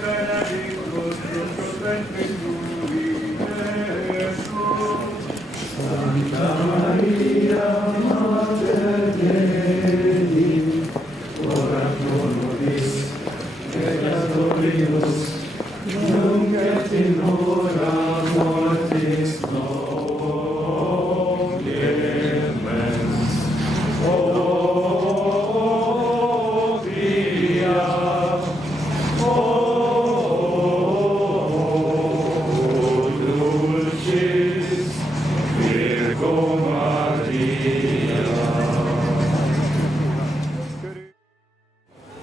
benedictus fructus ventris tui, Iesus. Santa Maria, Mater Dei, ora pro nobis peccatoribus, nunc et in hora mortis nostre. Amen. O via, o dulcis Virgo Maria.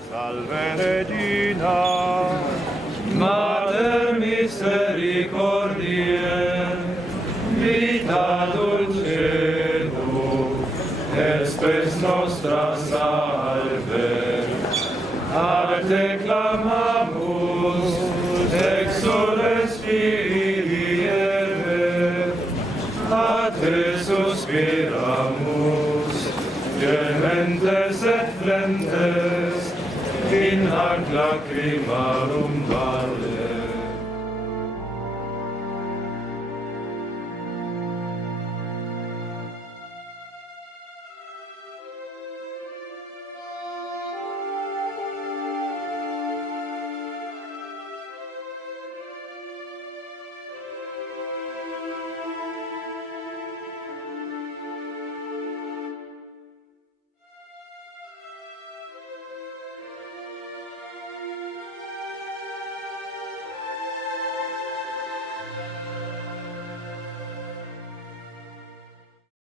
Salve Regina, Mater misericordiae, vita dulcedo, et spes nostra salve. A te clamamus, exules Filii, a te suspiramus, gementes et flentes, in hac lacrimarum vale.